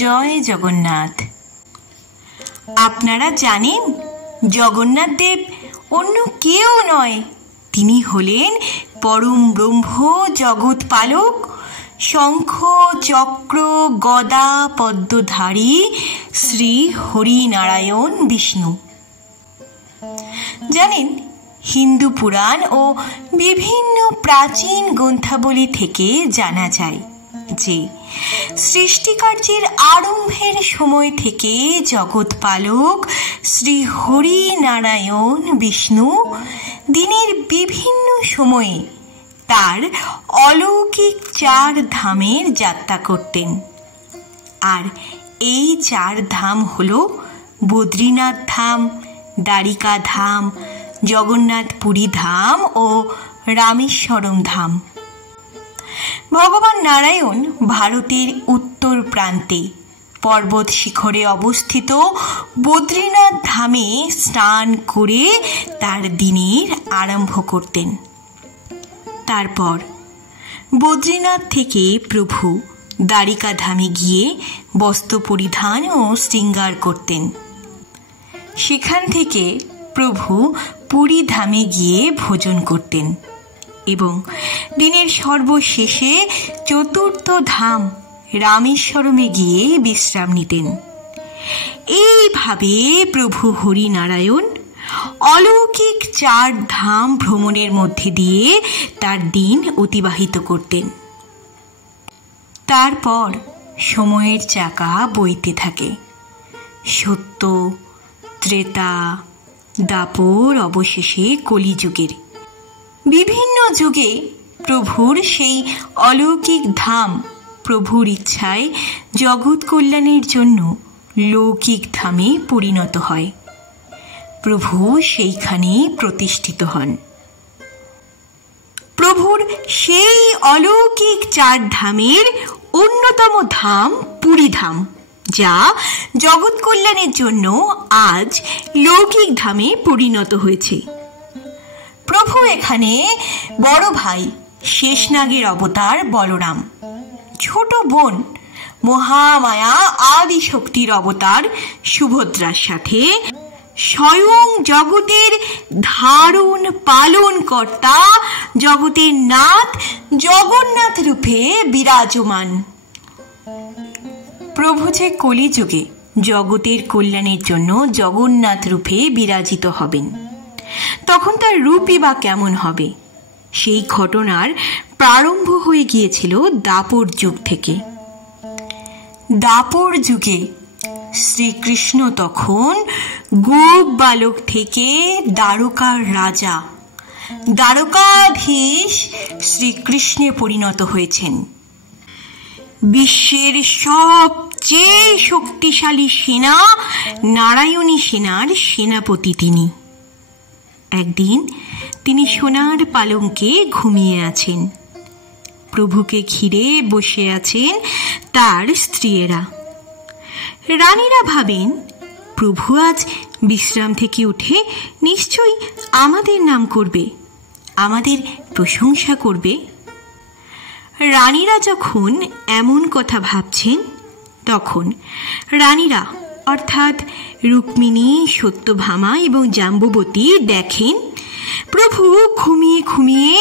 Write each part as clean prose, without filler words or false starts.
জয় জগন্নাথ। আপনারা জানেন জগন্নাথ দেব অন্য কেউ নয়, তিনি হলেন পরম ব্রহ্ম জগৎ পালক, শঙ্খ চক্র গদা পদ্মধারী শ্রী হরিনারায়ণ বিষ্ণু। জানেন, হিন্দু পুরাণ ও বিভিন্ন প্রাচীন গ্রন্থাবলী থেকে জানা যায় যে সৃষ্টিকার্যের আরম্ভের সময় থেকে জগৎ পালক শ্রী হরিনারায়ণ বিষ্ণু দিনের বিভিন্ন সময়ে তার অলৌকিক 4 ধামের যাত্রা করতেন। আর এই 4 ধাম হল বদ্রীনাথ ধাম, দ্বারিকা ধাম, জগন্নাথপুরী ধাম ও রামেশ্বরম ধাম। ভগবান নারায়ণ ভারতের উত্তর প্রান্তে পর্বত শিখরে অবস্থিত বদ্রীনাথ ধামে স্নান করে তার দিনের আরম্ভ করতেন। তারপর বদ্রীনাথ থেকে প্রভু দ্বারিকা ধামে গিয়ে বস্ত্র পরিধান ও শৃঙ্গার করতেন। সেখান থেকে প্রভু পুরী ধামে গিয়ে ভোজন করতেন এবং দিনের সর্বশেষে চতুর্থ ধাম রামেশ্বরমে গিয়ে বিশ্রাম নিতেন। এইভাবে প্রভু হরিনারায়ণ অলৌকিক 4 ধাম ভ্রমণের মধ্যে দিয়ে তার দিন অতিবাহিত করতেন। তারপর সময়ের চাকা বইতে থাকে। সত্য, ত্রেতা, দাপর, অবশেষে কলিযুগের বিভিন্ন যুগে প্রভুর সেই অলৌকিক ধাম প্রভুর ইচ্ছায় জগৎ কল্যাণের জন্য লৌকিক ধামে পরিণত হয়। প্রভু সেইখানে প্রতিষ্ঠিত হন। প্রভুর সেই অলৌকিক 4 ধামের অন্যতম ধাম পুরী ধাম, যা জগৎ কল্যাণের জন্য আজ লৌকিক ধামে পরিণত হয়েছে। প্রভু এখানে বড় ভাই শেষনাগের অবতার বলরাম, ছোট বোন মহামায়া আদি শক্তির অবতার সুভদ্রার সাথে স্বয়ং জগতের ধারণ পালন কর্তা জগতের নাথ জগন্নাথ রূপে বিরাজমান। প্রভু যে কলিযুগে জগতের কল্যাণের জন্য জগন্নাথ রূপে বিরাজিত হবেন, তখন তার রূপই বা কেমন হবে? সেই ঘটনার প্রারম্ভ হয়ে গিয়েছিল দাপর যুগ থেকে। দাপর যুগে শ্রীকৃষ্ণ তখন গোপ বালক থেকে দ্বারকার রাজা, দ্বারকাধীশ শ্রীকৃষ্ণে পরিণত হয়েছেন। বিশ্বের সবচেয়ে শক্তিশালী সেনা নারায়ণী সেনার সেনাপতি তিনি। একদিন তিনি সোনার পালঙ্কে ঘুমিয়ে আছেন। প্রভুকে ঘিরে বসে আছেন তার স্ত্রীয়েরা। রানীরা ভাবেন, প্রভু আজ বিশ্রাম থেকে উঠে নিশ্চয়ই আমাদের নাম করবে, আমাদের প্রশংসা করবে। রানীরা যখন এমন কথা ভাবছেন, তখন রানীরা অর্থাৎ রুক্মিণী, সত্যভামা এবং জাম্বুবতী দেখেন প্রভু ঘুমিয়ে ঘুমিয়ে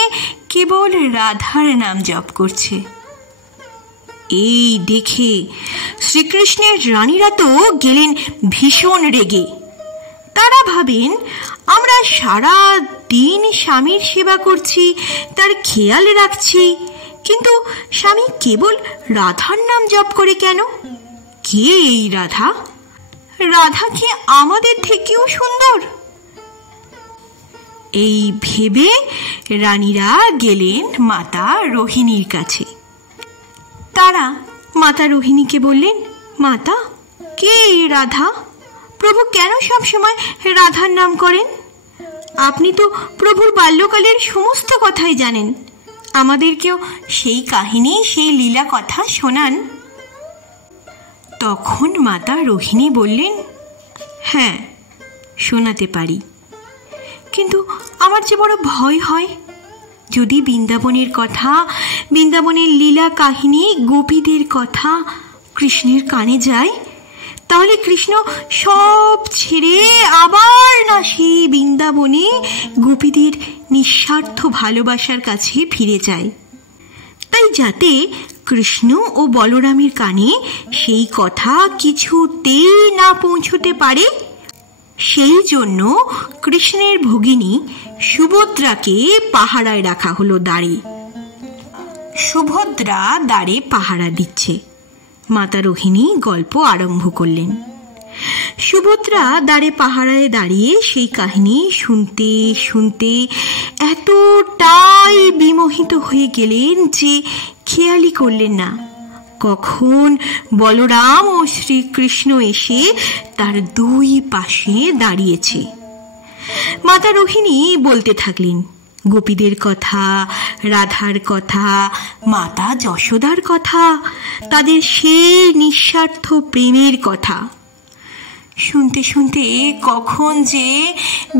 কেবল রাধার নাম জপ করছে। এই দেখে শ্রীকৃষ্ণের রানীরা তো গেলেন ভীষণ রেগে। তারা ভাবেন, আমরা সারা দিন স্বামীর সেবা করছি, তার খেয়াল রাখছি, কিন্তু স্বামী কেবল রাধার নাম জপ করে কেন? কে এই রাধা? রাধা কি আমাদের থেকেও সুন্দর? এই ভেবে রানীরা গেলেন মাতা রোহিণীর কাছে। তারা মাতা রোহিণীকে বললেন, মাতা, কে এই রাধা? প্রভু কেন সবসময় রাধার নাম করেন? আপনি তো প্রভুর বাল্যকালের সমস্ত কথাই জানেন, আমাদেরকেও সেই কাহিনী, সেই লীলা কথা শোনান। তখন মাতা রোহিণী বললেন, হ্যাঁ, শোনাতে পারি, কিন্তু আমার যে বড় ভয় হয়। যদি বৃন্দাবনের কথা, বৃন্দাবনের লীলা কাহিনী, গোপীদের কথা, কৃষ্ণের কানে যায়, তাহলে কৃষ্ণ সব ছেড়ে আবার না সেই বৃন্দাবনে গোপীদের নিঃস্বার্থ ভালোবাসার কাছে ফিরে যায়। তাই যাতে কৃষ্ণ ও বলরামের কানে সেই কথা কিছুতেই না পৌঁছতে পারে, সেই জন্য কৃষ্ণের ভগিনী সুভদ্রাকে পাহারায় রাখা হলো দ্বারে। সুভদ্রা দ্বারে পাহারা দিচ্ছে। মাতা রোহিণী গল্প আরম্ভ করলেন। সুভদ্রা দ্বারে পাহারায় দাঁড়িয়ে সেই কাহিনী শুনতে শুনতে এতটাই বিমোহিত হয়ে গেলেন যে খেয়ালই করলেন না কখন বলরাম ও শ্রীকৃষ্ণ এসে তার দুই পাশে দাঁড়িয়েছে। মাতা রোহিণী বলতে থাকলেন গোপীদের কথা, রাধার কথা, মাতা যশোদার কথা, তাদের সেই নিঃস্বার্থ প্রেমের কথা। শুনতে শুনতে কখন যে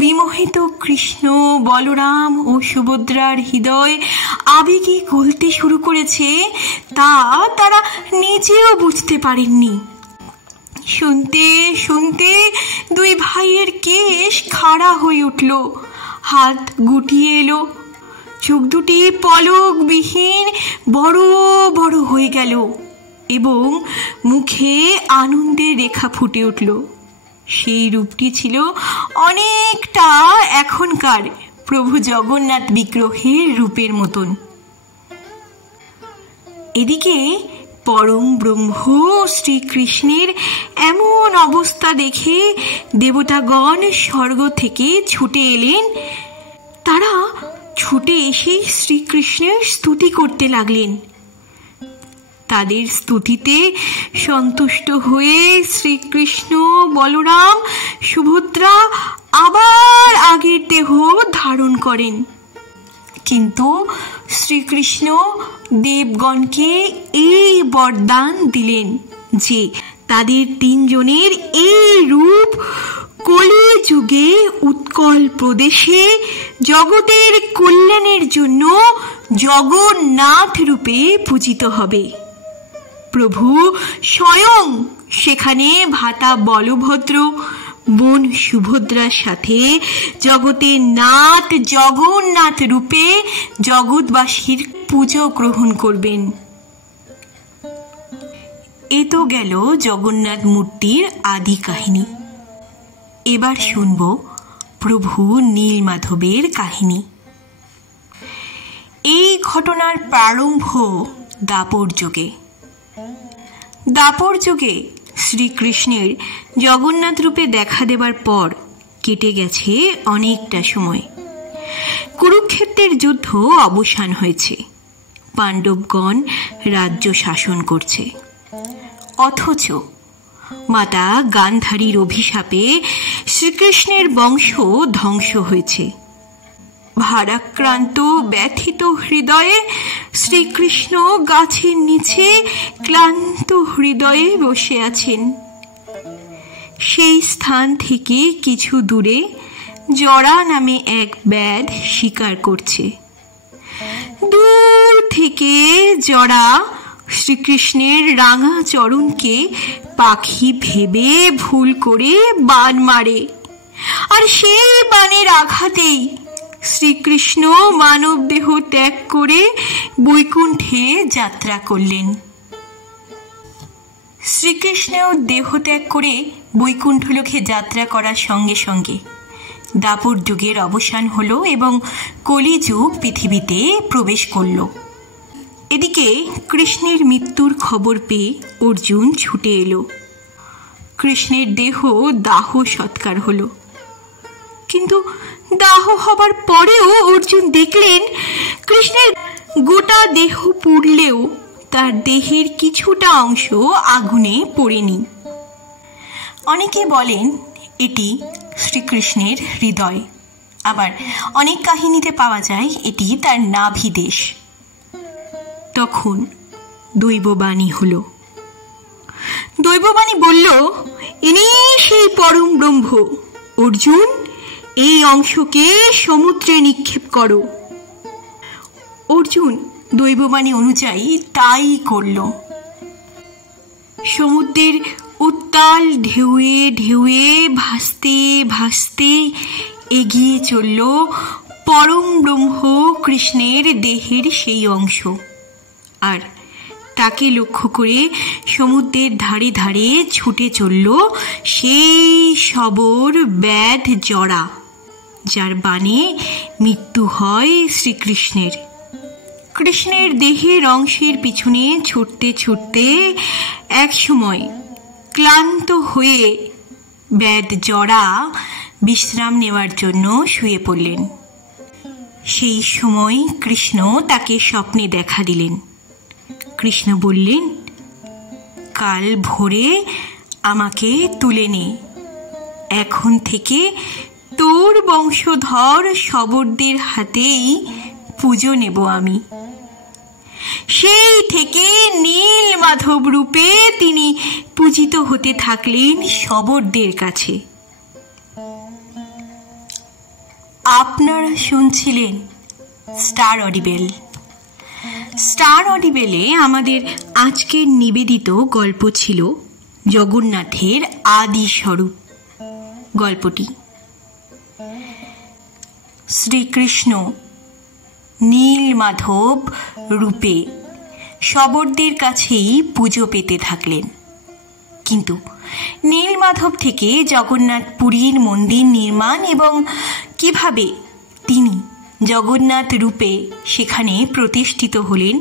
বিমোহিত কৃষ্ণ, বলরাম ও সুভদ্রার হৃদয় আবেগে গলতে শুরু করেছে তা তারা নিজেও বুঝতে পারেননি। শুনতে শুনতে দুই ভাইয়ের কেশ খাড়া হয়ে উঠল, হাত গুটিয়ে এলো, চোখ দুটি পলকবিহীন বড় বড় হয়ে গেল এবং মুখে আনন্দের রেখা ফুটে উঠল। সেই রূপটি ছিল অনেকটা এখনকার প্রভু জগন্নাথ বিগ্রহের রূপের মতন। এদিকে পরম ব্রহ্ম শ্রীকৃষ্ণের এমন অবস্থা দেখে দেবতাগণ স্বর্গ থেকে ছুটে এলেন। তারা ছুটে এসে শ্রীকৃষ্ণের স্তুতি করতে লাগলেন। তাদের স্তুতিতে সন্তুষ্ট হয়ে শ্রীকৃষ্ণ, বলরাম, সুভদ্রা আবার আগের দেহ ধারণ করেন। কিন্তু শ্রীকৃষ্ণ দেবগণকে এই বরদান দিলেন যে তাদের তিনজনের এই রূপ কলিযুগে উৎকল প্রদেশে জগতের কল্যাণের জন্য জগন্নাথ রূপে পূজিত হবে। প্রভু স্বয়ং সেখানে ভাতা বলভদ্র, বোন সুভদ্রার সাথে জগতের নাথ জগন্নাথ রূপে জগৎবাসীর পুজো গ্রহণ করবেন। এ তো গেল জগন্নাথ মূর্তির আদি কাহিনী। এবার শুনব প্রভু নীলমাধবের কাহিনী। এই ঘটনার প্রারম্ভ দাপর যুগে। দাপর যুগে শ্রীকৃষ্ণের জগন্নাথ রূপে দেখা দেবার পর কেটে গেছে অনেকটা সময়। কুরুক্ষেত্রের যুদ্ধ অবসান হয়েছে, পাণ্ডবগণ রাজ্য শাসন করছে। অথচ মাতা গান্ধারীর অভিশাপে শ্রীকৃষ্ণের বংশ ধ্বংস হয়েছে। ভারাক্রান্ত ব্যথিত হৃদয়ে শ্রীকৃষ্ণ গাছের নিচে ক্লান্ত হৃদয়ে বসে আছেন। সেই স্থান থেকে কিছু দূরে জরা নামে এক ব্যাধ শিকার করছে। দূর থেকে জরা শ্রীকৃষ্ণের রাঙা চরণকে পাখি ভেবে ভুল করে বাণ মারে, আর সেই বাণের আঘাতেই শ্রীকৃষ্ণ মানব দেহ ত্যাগ করে বৈকুণ্ঠে যাত্রা করলেন। শ্রীকৃষ্ণ দেহ ত্যাগ করে বৈকুণ্ঠ লোকে যাত্রা করার সঙ্গে সঙ্গে দাপর যুগের অবসান হলো এবং কলিযুগ পৃথিবীতে প্রবেশ করল। এদিকে কৃষ্ণের মৃত্যুর খবর পেয়ে অর্জুন ছুটে এলো। কৃষ্ণের দেহ দাহ সৎকার হলো, কিন্তু দাহ হবার পরেও অর্জুন দেখলেন কৃষ্ণের গোটা দেহ পুড়লেও তার দেহের কিছুটা অংশ আগুনে পোড়েনি। অনেকে বলেন এটি শ্রীকৃষ্ণের হৃদয়, আবার অনেক কাহিনীতে পাওয়া যায় এটি তার নাভিদেশ। তখন দৈববাণী হলো। দৈববাণী বলল, ইনি সেই পরম ব্রহ্ম। অর্জুন, এই অংশকে সমুদ্রে নিক্ষেপ করো। অর্জুন দৈববাণী অনুযায়ী তাই করল। সমুদ্রের উত্তাল ঢেউয়ে ঢেউয়ে ভাসতে ভাসতে এগিয়ে চলল পরম ব্রহ্ম কৃষ্ণের দেহের সেই অংশ। আর তাকে লক্ষ্য করে সমুদ্রের ধারে ধারে ছুটে চলল সেই সবর ব্যাধ জড়া, যার বাণে মৃত্যু হয় শ্রীকৃষ্ণের। কৃষ্ণের দেহের অংশের পিছনে ছুটতে ছুটতে একসময় ক্লান্ত হয়ে ব্যাধ জড়া বিশ্রাম নেওয়ার জন্য শুয়ে পড়লেন। সেই সময় কৃষ্ণ তাকে স্বপ্নে দেখা দিলেন। কৃষ্ণ বললেন, কাল ভোরে আমাকে তুলে নে, এখন থেকে তোর বংশধর শবরদের হাতেই পুজো নেব আমি। সেই থেকে নীল মাধব রূপে তিনি পূজিত হতে থাকলেন শবরদের কাছে। আপনারা শুনছিলেন স্টার অডিবেল। স্টার অডিবেলে আমাদের আজকের নিবেদিত গল্প ছিল জগন্নাথের আদি স্বরূপ। গল্পটি শ্রীকৃষ্ণ নীল মাধব রূপে শবরদের কাছেই পুজো পেতে থাকলেন, কিন্তু নীলমাধব থেকে জগন্নাথ পুরীর মন্দির নির্মাণ এবং কিভাবে তিনি জগন্নাথ রূপে সেখানে প্রতিষ্ঠিত হলেন,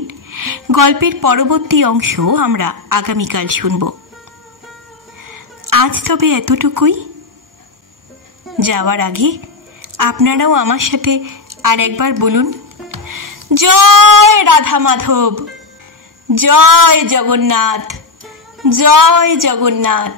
গল্পের পরবর্তী অংশ আমরা আগামীকাল শুনব। আজ তবে এতটুকুই। যাওয়ার আগে আপনারাও আমার সাথে আর একবার বলুন, জয় রাধা মাধব, জয় জগন্নাথ, জয় জগন্নাথ।